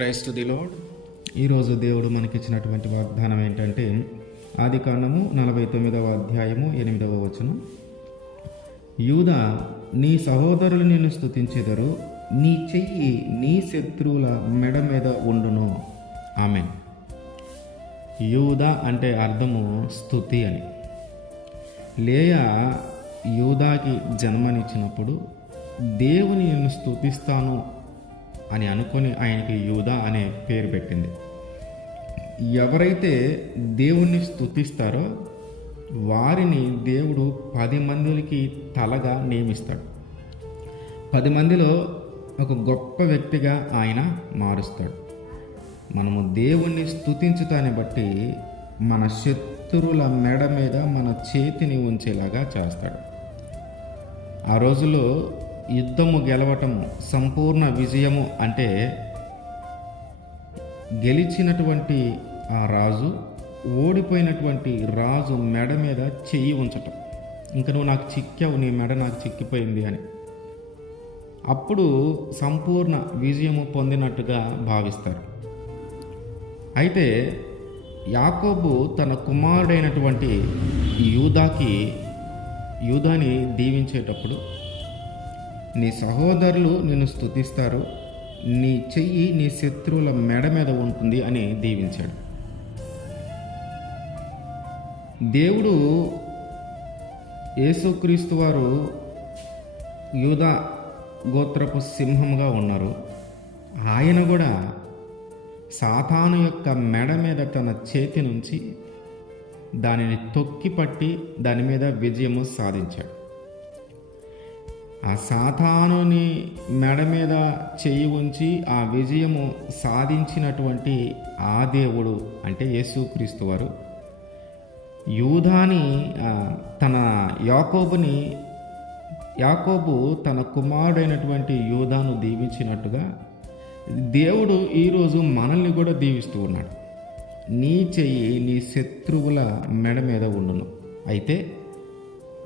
Christ the load ఈరోజు దేవుడు మనకిచ్చినటువంటి వాగ్దానం ఏంటంటే ఆది కాండము నలభై తొమ్మిదవ అధ్యాయము ఎనిమిదవ వచనం. యూద నీ సహోదరులు నిన్ను స్థుతించెదరు నీ చెయ్యి నీ శత్రువుల మెడ మీద ఉండును. ఆమె యూద అంటే అర్థము స్థుతి అని. లేయా యూదాకి జన్మనిచ్చినప్పుడు దేవుని నేను స్థుతిస్తాను అని అనుకొని ఆయనకి యూదా అనే పేరు పెట్టింది. ఎవరైతే దేవుణ్ణి స్థుతిస్తారో వారిని దేవుడు పది మందికి తలగా నియమిస్తాడు. పది మందిలో ఒక గొప్ప వ్యక్తిగా ఆయన మారుస్తాడు. మనము దేవుణ్ణి స్థుతించుతాన్ని బట్టి మన శత్రువుల మెడ మీద మన చేతిని ఉంచేలాగా చేస్తాడు. ఆ రోజుల్లో యుద్ధము గెలవటము సంపూర్ణ విజయము అంటే గెలిచినటువంటి ఆ రాజు ఓడిపోయినటువంటి రాజు మెడ మీద చెయ్యి ఉంచటం. ఇంకా నువ్వు నాకు చిక్కావు నీ మెడ నాకు చిక్కిపోయింది అని. అప్పుడు సంపూర్ణ విజయము పొందినట్టుగా భావిస్తారు. అయితే యాకోబు తన కుమారుడైనటువంటి యూదాకి యూదాని దీవించేటప్పుడు నీ సహోదరులు నిన్ను స్తుతిస్తారు. నీ చెయ్యి నీ శత్రువుల మెడ మీద ఉంటుంది అని దీవించాడు. దేవుడు యేసుక్రీస్తు వారు యూదా గోత్రపు సింహంగా ఉన్నారు. ఆయన కూడా సాతాను యొక్క మెడ మీద తన చేతి నుంచి దానిని తొక్కి పట్టి దాని మీద విజయము సాధించాడు. ఆ సాతానుని మెడ మీద చెయ్యి ఉంచి ఆ విజయము సాధించినటువంటి ఆ దేవుడు అంటే యేసుక్రీస్తు వారు. యూధాని తన యాకోబుని యాకోబు తన కుమారుడైనటువంటి యూదాను దీవించినట్టుగా దేవుడు ఈరోజు మనల్ని కూడా దీవిస్తూ ఉన్నాడు. నీ చెయ్యి నీ శత్రువుల మెడ మీద ఉండును. అయితే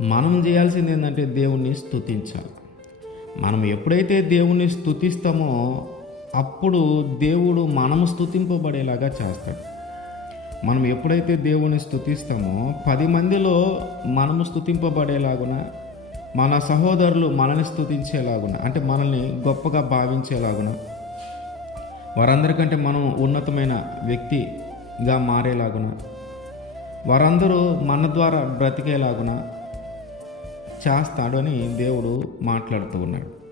మనం చేయాల్సింది ఏంటంటే దేవుణ్ణి స్థుతించాలి మనం ఎప్పుడైతే దేవుణ్ణి స్థుతిస్తామో అప్పుడు దేవుడు మనము స్తుతింపబడేలాగా చేస్తాడు. మనం ఎప్పుడైతే దేవుని స్థుతిస్తామో పది మందిలో మనము స్తుతింపబడేలాగున మన సహోదరులు మనల్ని స్థుతించేలాగున అంటే మనల్ని గొప్పగా భావించేలాగున వారందరికంటే మనం ఉన్నతమైన వ్యక్తిగా మారేలాగున వారందరూ మన ద్వారా బ్రతికేలాగున చేస్తాడు అని దేవుడు మాట్లాడుతూ ఉన్నాడు.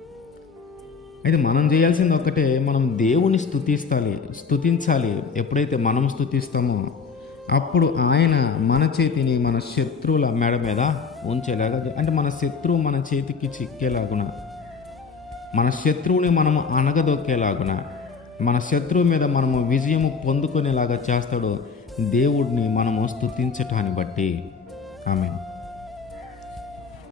అయితే మనం చేయాల్సింది ఒక్కటే మనం దేవుని స్థుతిస్తాలి స్తుతించాలి. ఎప్పుడైతే మనం స్థుతిస్తామో అప్పుడు ఆయన మన చేతిని మన శత్రువుల మెడ మీద ఉంచేలాగా అంటే మన శత్రువు మన చేతికి చిక్కేలాగున మన శత్రువుని మనము అనగదొక్కేలాగున మన శత్రువు మీద మనము విజయము పొందుకునేలాగా చేస్తాడు దేవుడిని మనము స్తుతించటాన్ని బట్టి. ఆమె